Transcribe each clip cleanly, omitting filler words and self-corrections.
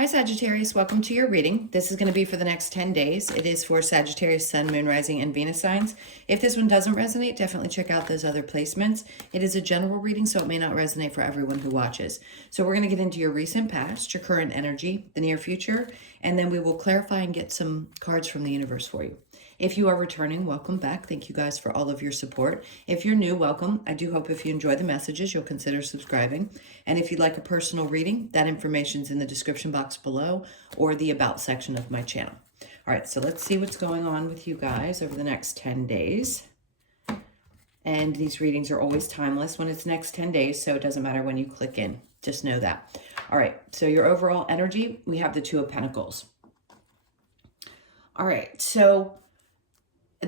Hi Sagittarius, welcome to your reading. This is going to be for the next 10 days. It is for Sagittarius, Sun, Moon, Rising, and Venus signs. If this one doesn't resonate, definitely check out those other placements. It is a general reading, so it may not resonate for everyone who watches. So we're going to get into your recent past, your current energy, the near future, and then we will clarify and get some cards from the universe for you. If you are returning, welcome back. Thank you guys for all of your support. If you're new, welcome. I do hope if you enjoy the messages, you'll consider subscribing. And if you'd like a personal reading, that information's in the description box below or the About section of my channel. All right, so let's see what's going on with you guys over the next 10 days. And these readings are always timeless when it's next 10 days, so it doesn't matter when you click in. Just know that. All right, so your overall energy, we have the Two of Pentacles. All right, so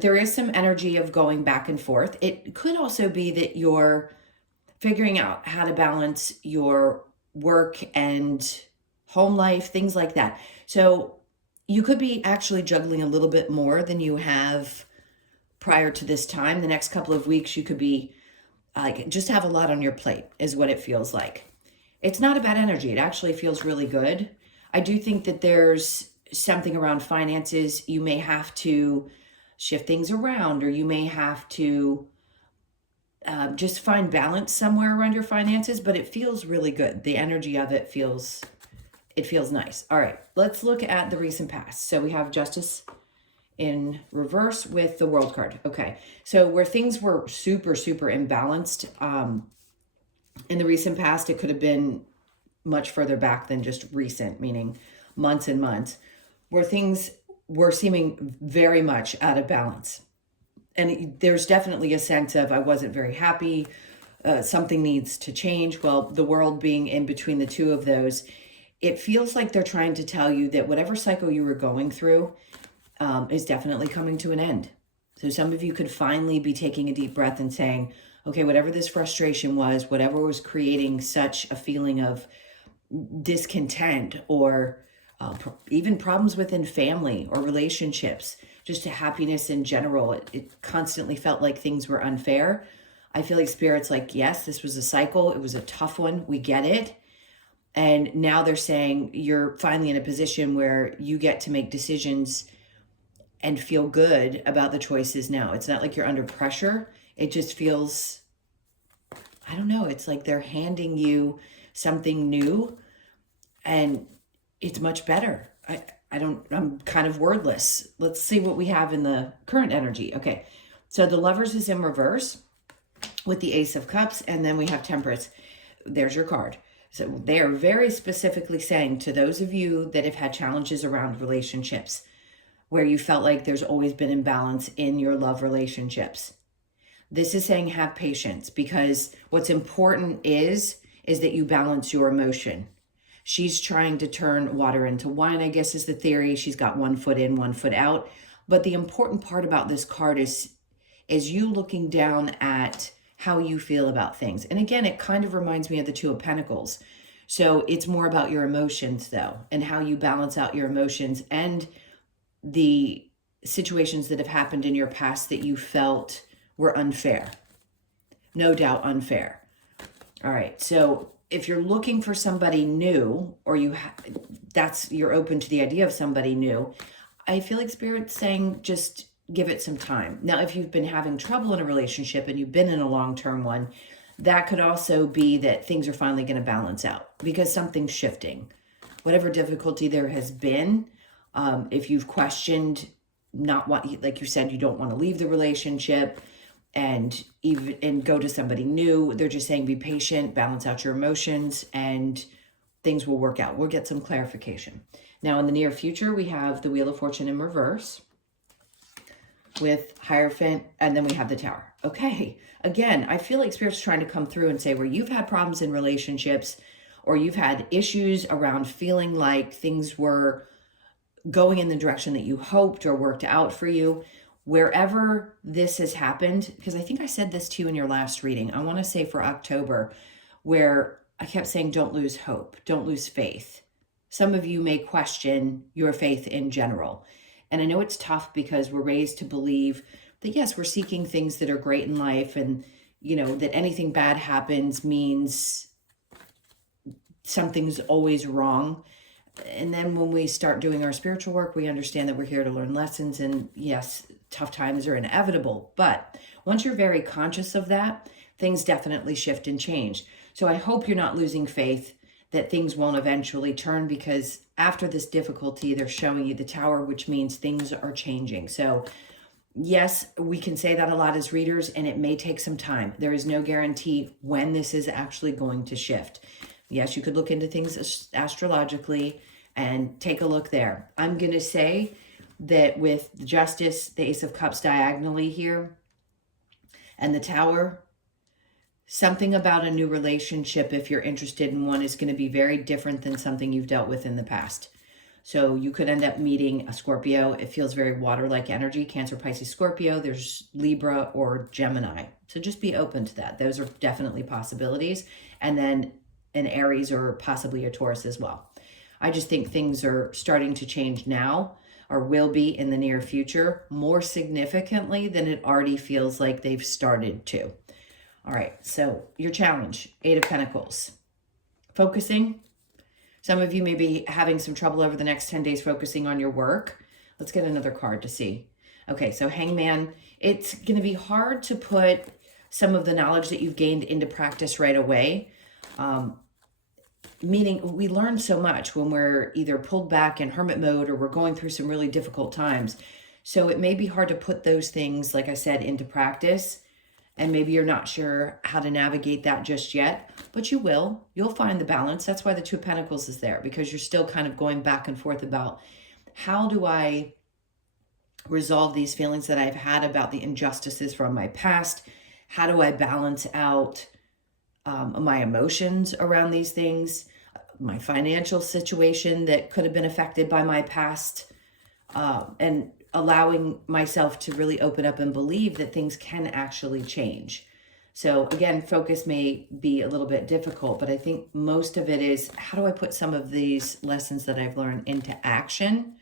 there is some energy of going back and forth. It could also be that you're figuring out how to balance your work and home life, things like that. So you could be actually juggling a little bit more than you have prior to this time. The next couple of weeks, you could be like, just have a lot on your plate is what it feels like. It's not a bad energy. It actually feels really good. I do think that there's something around finances. You may have to shift things around, or you may have to just find balance somewhere around your finances, but it feels really good. The energy of it feels nice. All right, let's look at the recent past. So we have Justice in reverse with the World card. Okay, so where things were super imbalanced in the recent past, it could have been much further back than just recent, meaning months and months, where things were seeming very much out of balance. And there's definitely a sense of, I wasn't very happy, something needs to change. Well, the world being in between the two of those, it feels like they're trying to tell you that whatever cycle you were going through is definitely coming to an end. So some of you could finally be taking a deep breath and saying, okay, whatever this frustration was, whatever was creating such a feeling of discontent or even problems within family or relationships, just happiness in general. It constantly felt like things were unfair. I feel like Spirit's like, yes, this was a cycle. It was a tough one. We get it. And now they're saying you're finally in a position where you get to make decisions and feel good about the choices now. It's not like you're under pressure. It just feels, I don't know, it's like they're handing you something new and it's much better. I'm kind of wordless. Let's see what we have in the current energy. Okay, so the Lovers is in reverse with the Ace of Cups, and then we have Temperance. There's your card. So they are very specifically saying to those of you that have had challenges around relationships, where you felt like there's always been imbalance in your love relationships. This is saying have patience, because what's important is that you balance your emotion. She's trying to turn water into wine, I guess is the theory. She's got one foot in, one foot out. But the important part about this card is you looking down at how you feel about things. And again, it kind of reminds me of the Two of Pentacles. So it's more about your emotions, though, and how you balance out your emotions and the situations that have happened in your past that you felt were unfair. No doubt unfair. All right, so if you're looking for somebody new, or you're open to the idea of somebody new, I feel like Spirit's saying just give it some time. Now, if you've been having trouble in a relationship and you've been in a long-term one, that could also be that things are finally going to balance out because something's shifting. Whatever difficulty there has been, if you've questioned not what, like you said, you don't want to leave the relationship and go to somebody new, they're just saying be patient, balance out your emotions, and things will work out. We'll get some clarification. Now, in the near future, we have the Wheel of Fortune in reverse with Hierophant, and then we have the Tower. Okay, again, I feel like Spirit's trying to come through and say where you've had problems in relationships, or you've had issues around feeling like things were going in the direction that you hoped or worked out for you, wherever this has happened, because I think I said this to you in your last reading, I want to say for October, where I kept saying don't lose hope, don't lose faith. Some of you may question your faith in general. And I know it's tough because we're raised to believe that, yes, we're seeking things that are great in life, and, you know, that anything bad happens means something's always wrong. And then when we start doing our spiritual work, we understand that we're here to learn lessons. And yes, tough times are inevitable. But once you're very conscious of that, things definitely shift and change. So I hope you're not losing faith that things won't eventually turn, because after this difficulty, they're showing you the Tower, which means things are changing. So yes, we can say that a lot as readers, and it may take some time. There is no guarantee when this is actually going to shift. Yes, you could look into things astrologically and take a look there. I'm going to say that with the Justice, the Ace of Cups diagonally here, and the Tower, something about a new relationship, if you're interested in one, is going to be very different than something you've dealt with in the past. So you could end up meeting a Scorpio. It feels very water-like energy. Cancer, Pisces, Scorpio. There's Libra or Gemini. So just be open to that. Those are definitely possibilities. And then an Aries or possibly a Taurus as well. I just think things are starting to change now, or will be in the near future, more significantly than it already feels like they've started to. All right, so your challenge, 8 of Pentacles. Focusing. Some of you may be having some trouble over the next 10 days focusing on your work. Let's get another card to see. Okay, so Hangman. It's going to be hard to put some of the knowledge that you've gained into practice right away. Meaning we learn so much when we're either pulled back in hermit mode or we're going through some really difficult times. So it may be hard to put those things, like I said, into practice. And maybe you're not sure how to navigate that just yet, but you will. You'll find the balance. That's why the 2 of Pentacles is there, because you're still kind of going back and forth about how do I resolve these feelings that I've had about the injustices from my past? How do I balance out my emotions around these things, my financial situation that could have been affected by my past, and allowing myself to really open up and believe that things can actually change. So again, focus may be a little bit difficult, but I think most of it is, how do I put some of these lessons that I've learned into action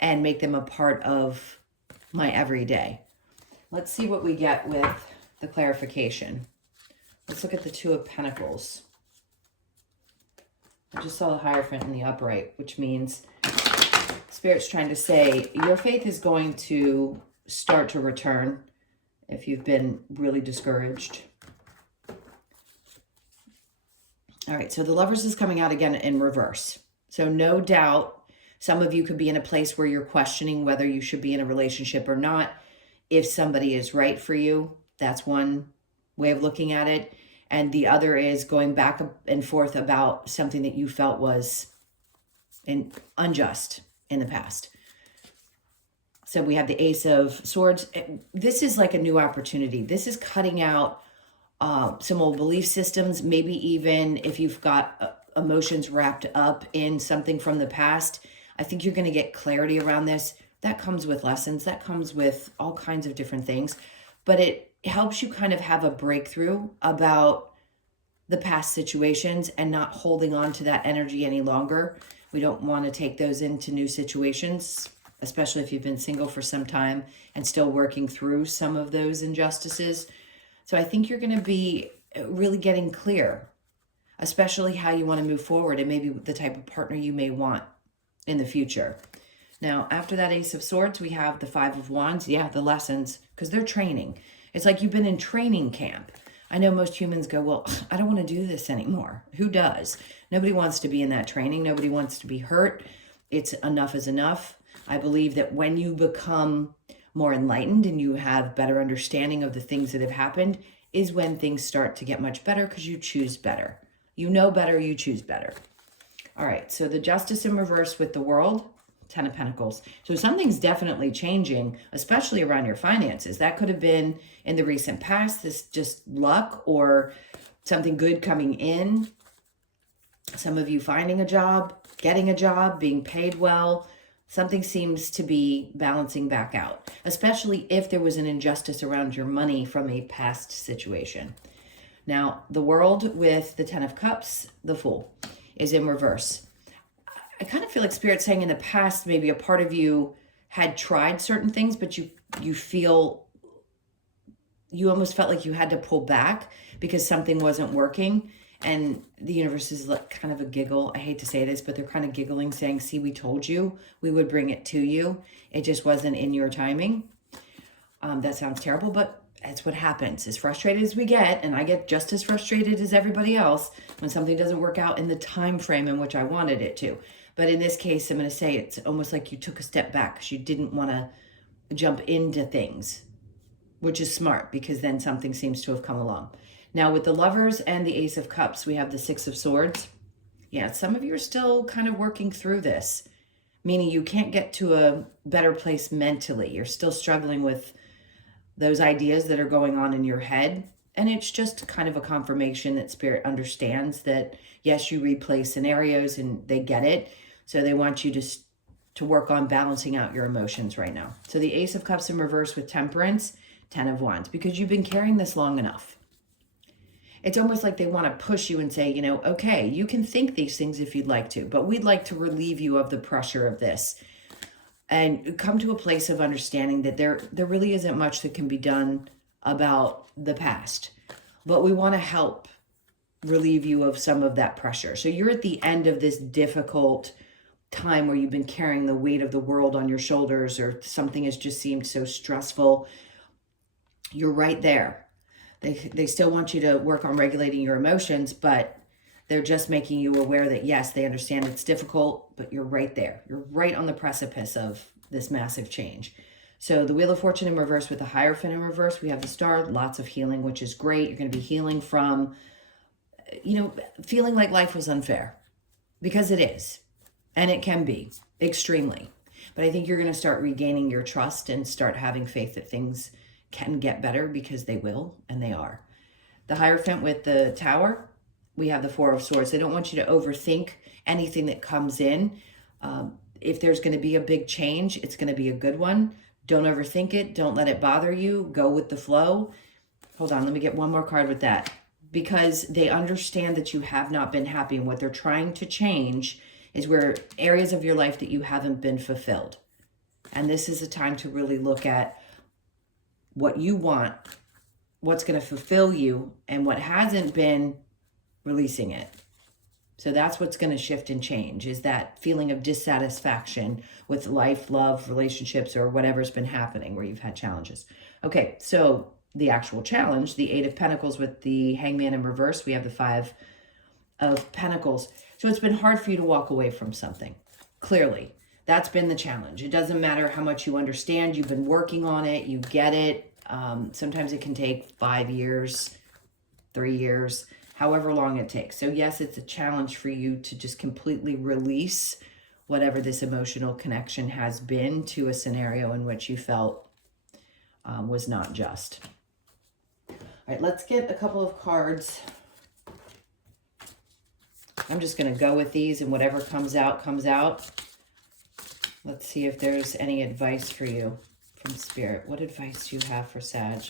and make them a part of my everyday? Let's see what we get with the clarification. Let's look at the 2 of Pentacles. I just saw the Hierophant in the upright, which means Spirit's trying to say your faith is going to start to return if you've been really discouraged. All right, so the Lovers is coming out again in reverse. So no doubt some of you could be in a place where you're questioning whether you should be in a relationship or not. If somebody is right for you, that's one way of looking at it. And the other is going back and forth about something that you felt was unjust in the past. So we have the Ace of Swords. This is like a new opportunity. This is cutting out some old belief systems. Maybe even if you've got emotions wrapped up in something from the past, I think you're going to get clarity around this. That comes with lessons. That comes with all kinds of different things. But it helps you kind of have a breakthrough about the past situations and not holding on to that energy any longer. We don't want to take those into new situations, especially if you've been single for some time and still working through some of those injustices. So I think you're going to be really getting clear, especially how you want to move forward and maybe the type of partner you may want in the future. Now, after that Ace of Swords, we have the 5 of Wands. Yeah, the lessons, because they're training. It's like you've been in training camp. I know most humans go, well, I don't want to do this anymore. Who does? Nobody wants to be in that training. Nobody wants to be hurt. It's enough is enough. I believe that when you become more enlightened and you have better understanding of the things that have happened is when things start to get much better, because you choose better. You know better, you choose better. All right, so the Justice in reverse with the World, 10 of Pentacles. So something's definitely changing, especially around your finances. That could have been in the recent past, this just luck or something good coming in. Some of you finding a job, getting a job, being paid well. Something seems to be balancing back out, especially if there was an injustice around your money from a past situation. Now, the World with the 10 of Cups, the Fool, is in reverse. I kind of feel like Spirit's saying in the past, maybe a part of you had tried certain things, but you almost felt like you had to pull back because something wasn't working. And the universe is like kind of a giggle. I hate to say this, but they're kind of giggling, saying, see, we told you we would bring it to you. It just wasn't in your timing. That sounds terrible, but that's what happens. As frustrated as we get, and I get just as frustrated as everybody else when something doesn't work out in the time frame in which I wanted it to. But in this case, I'm going to say it's almost like you took a step back because you didn't want to jump into things, which is smart because then something seems to have come along. Now with the Lovers and the Ace of Cups, we have the Six of Swords. Yeah, some of you are still kind of working through this, meaning you can't get to a better place mentally. You're still struggling with those ideas that are going on in your head. And it's just kind of a confirmation that Spirit understands that, yes, you replay scenarios and they get it. So they want you to work on balancing out your emotions right now. So the Ace of Cups in reverse with Temperance, 10 of Wands, because you've been carrying this long enough. It's almost like they want to push you and say, okay, you can think these things if you'd like to, but we'd like to relieve you of the pressure of this and come to a place of understanding that there really isn't much that can be done about the past, but we want to help relieve you of some of that pressure. So you're at the end of this difficult time where you've been carrying the weight of the world on your shoulders, or something has just seemed so stressful. You're right there. They still want you to work on regulating your emotions, but they're just making you aware that, yes, they understand it's difficult, but you're right there. You're right on the precipice of this massive change. So the Wheel of Fortune in reverse with the Hierophant in reverse, we have the Star, lots of healing, which is great. You're going to be healing from, feeling like life was unfair, because it is, and it can be extremely. But I think you're going to start regaining your trust and start having faith that things can get better, because they will, and they are. The Hierophant with the Tower, we have the Four of Swords. They don't want you to overthink anything that comes in. If there's going to be a big change, it's going to be a good one. Don't overthink it. Don't let it bother you. Go with the flow. Hold on, let me get one more card with that. Because they understand that you have not been happy, and what they're trying to change is where areas of your life that you haven't been fulfilled. And this is a time to really look at what you want, what's going to fulfill you, and what hasn't been, releasing it. So that's what's going to shift and change, is that feeling of dissatisfaction with life, love, relationships, or whatever's been happening where you've had challenges. Okay, so the actual challenge, the Eight of Pentacles with the Hangman in reverse, we have the Five of Pentacles. So it's been hard for you to walk away from something. Clearly, that's been the challenge. It doesn't matter how much you understand. You've been working on it. You get it. Sometimes it can take 5 years, 3 years, however long it takes. So yes, it's a challenge for you to just completely release whatever this emotional connection has been to a scenario in which you felt was not just. All right, let's get a couple of cards. I'm just going to go with these, and whatever comes out, comes out. Let's see if there's any advice for you from Spirit. What advice do you have for Sag?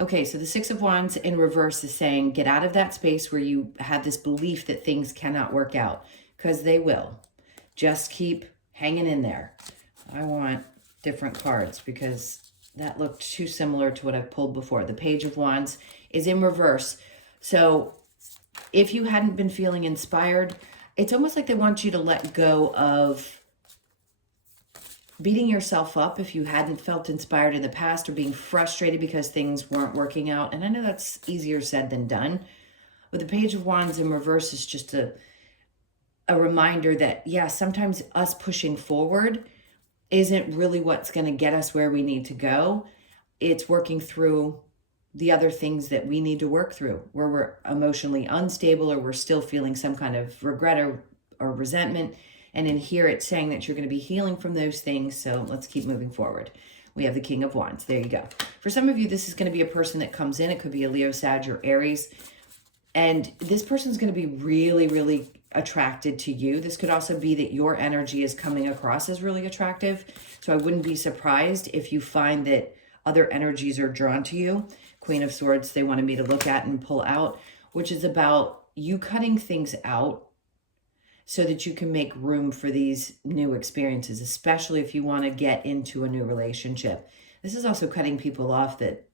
Okay, so the Six of Wands in reverse is saying, get out of that space where you have this belief that things cannot work out, because they will. Just keep hanging in there. I want different cards because that looked too similar to what I've pulled before. The Page of Wands is in reverse. So if you hadn't been feeling inspired, it's almost like they want you to let go of beating yourself up if you hadn't felt inspired in the past, or being frustrated because things weren't working out. And I know that's easier said than done. But the Page of Wands in reverse is just a reminder that, yeah, sometimes us pushing forward isn't really what's going to get us where we need to go. It's working through the other things that we need to work through, where we're emotionally unstable, or we're still feeling some kind of regret or resentment. And in here, it's saying that you're going to be healing from those things. So let's keep moving forward. We have the King of Wands. There you go. For some of you, this is going to be a person that comes in. It could be a Leo, Sag, or Aries. And this person's going to be really, really attracted to you. This could also be that your energy is coming across as really attractive. So I wouldn't be surprised if you find that other energies are drawn to you. Queen of Swords, they wanted me to look at and pull out, which is about you cutting things out so that you can make room for these new experiences, especially if you want to get into a new relationship. This is also cutting people off that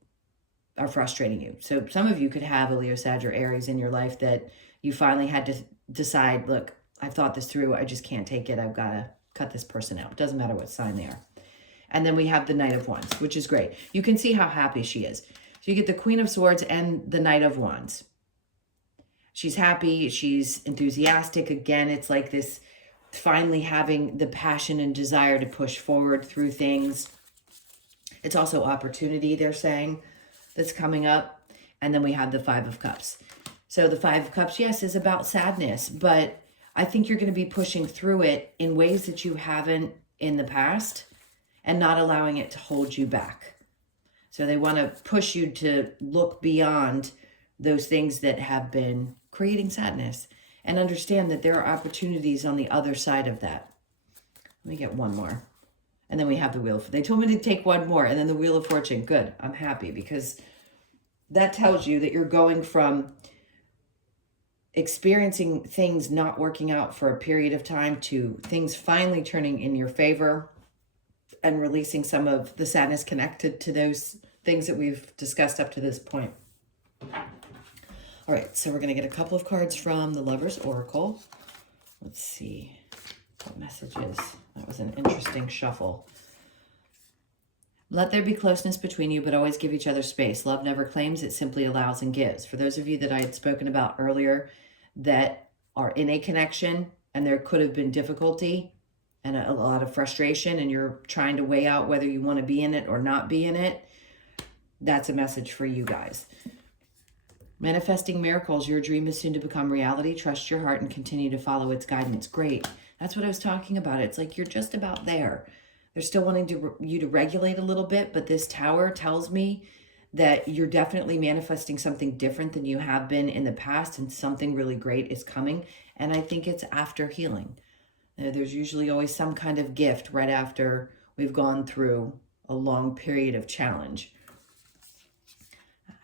are frustrating you. So some of you could have a Leo, Sag, or Aries in your life that you finally had to decide, look, I've thought this through. I just can't take it. I've got to cut this person out. Doesn't matter what sign they are. And then we have the Knight of Wands, which is great. You can see how happy she is. So you get the Queen of Swords and the Knight of Wands. She's happy. She's enthusiastic. Again, it's like this finally having the passion and desire to push forward through things. It's also opportunity, they're saying, that's coming up. And then we have the Five of Cups. So the Five of Cups, yes, is about sadness, but I think you're going to be pushing through it in ways that you haven't in the past and not allowing it to hold you back. So they want to push you to look beyond those things that have been creating sadness and understand that there are opportunities on the other side of that. Let me get one more. And then we have the Wheel of, they told me to take one more, and then the Wheel of Fortune. Good. I'm happy because that tells you that you're going from experiencing things not working out for a period of time to things finally turning in your favor and releasing some of the sadness connected to those things that we've discussed up to this point. All right, so we're going to get a couple of cards from the Lover's Oracle. Let's see what messages. That was an interesting shuffle. Let there be closeness between you, but always give each other space. Love never claims, it simply allows and gives. For those of you that I had spoken about earlier that are in a connection and there could have been difficulty and a lot of frustration and you're trying to weigh out whether you want to be in it or not be in it, that's a message for you guys. Manifesting miracles. Your dream is soon to become reality. Trust your heart and continue to follow its guidance. Great. That's what I was talking about. It's like you're just about there. They're still wanting you to regulate a little bit, but this Tower tells me that you're definitely manifesting something different than you have been in the past, and something really great is coming. And I think it's after healing. There's usually always some kind of gift right after we've gone through a long period of challenge.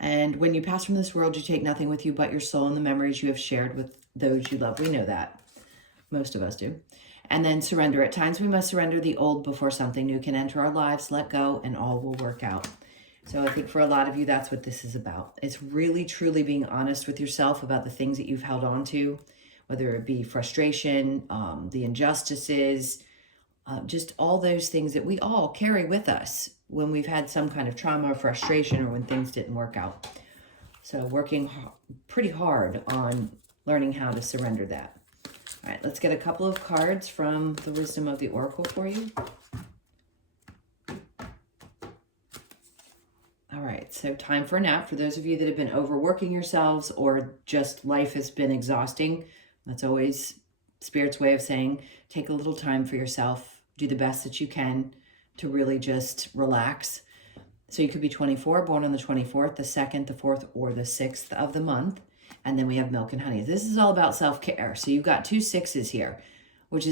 And when you pass from this world, you take nothing with you but your soul and the memories you have shared with those you love. We know that. Most of us do. And then surrender. At times we must surrender the old before something new can enter our lives. Let go and all will work out. So I think for a lot of you, that's what this is about. It's really, truly being honest with yourself about the things that you've held on to, whether it be frustration, the injustices, just all those things that we all carry with us when we've had some kind of trauma or frustration or when things didn't work out. So working pretty hard on learning how to surrender that. All right, let's get a couple of cards from the Wisdom of the Oracle for you. All right, so time for a nap. For those of you that have been overworking yourselves or just life has been exhausting, that's always Spirit's way of saying take a little time for yourself. Do the best that you can to really just relax. So you could be 24, born on the 24th, the 2nd, the 4th, or the 6th of the month. And then we have Milk and Honey. This is all about self-care. So you've got 2 6s here, which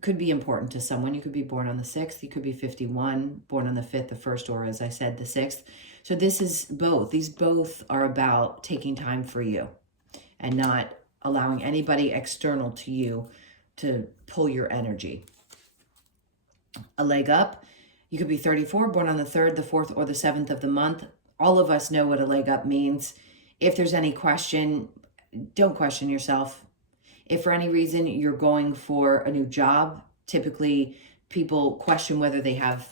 could be important to someone. You could be born on the 6th. You could be 51, born on the 5th, the 1st, or as I said, the 6th. So this is both. These both are about taking time for you and not allowing anybody external to you to pull your energy. A leg up. You could be 34, born on the 3rd, the 4th, or the 7th of the month. All of us know what a leg up means. If there's any question, don't question yourself. If for any reason you're going for a new job, typically people question whether they have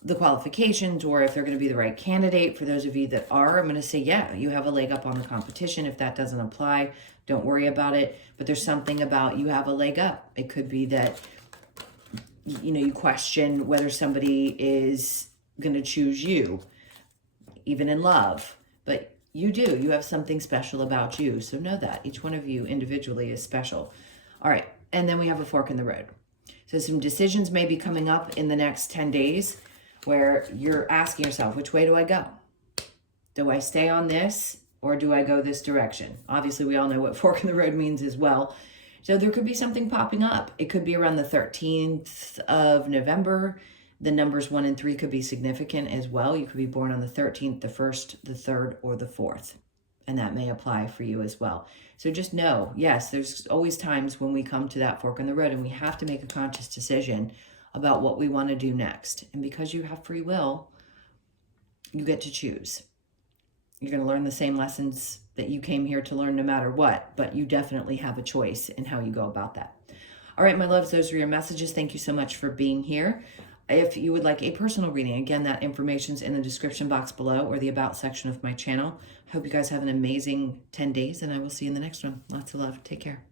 the qualifications or if they're going to be the right candidate. For those of you that are, I'm going to say, yeah, you have a leg up on the competition. If that doesn't apply, don't worry about it. But there's something about you have a leg up. It could be that, you know, you question whether somebody is going to choose you, even in love. But you do. You have something special about you. So know that. Each one of you individually is special. All right. And then we have a fork in the road. So some decisions may be coming up in the next 10 days where you're asking yourself, which way do I go? Do I stay on this or do I go this direction? Obviously, we all know what fork in the road means as well. So there could be something popping up. It could be around the 13th of November. The numbers 1 and 3 could be significant as well. You could be born on the 13th, the 1st, the 3rd, or the 4th. And that may apply for you as well. So just know, yes, there's always times when we come to that fork in the road and we have to make a conscious decision about what we want to do next. And because you have free will, You get to choose. You're going to learn the same lessons that you came here to learn no matter what, but you definitely have a choice in how you go about that. All right, my loves, those are your messages. Thank you so much for being here. If you would like a personal reading, again, that information's in the description box below or the About section of my channel. Hope you guys have an amazing 10 days, and I will see you in the next one. Lots of love. Take care.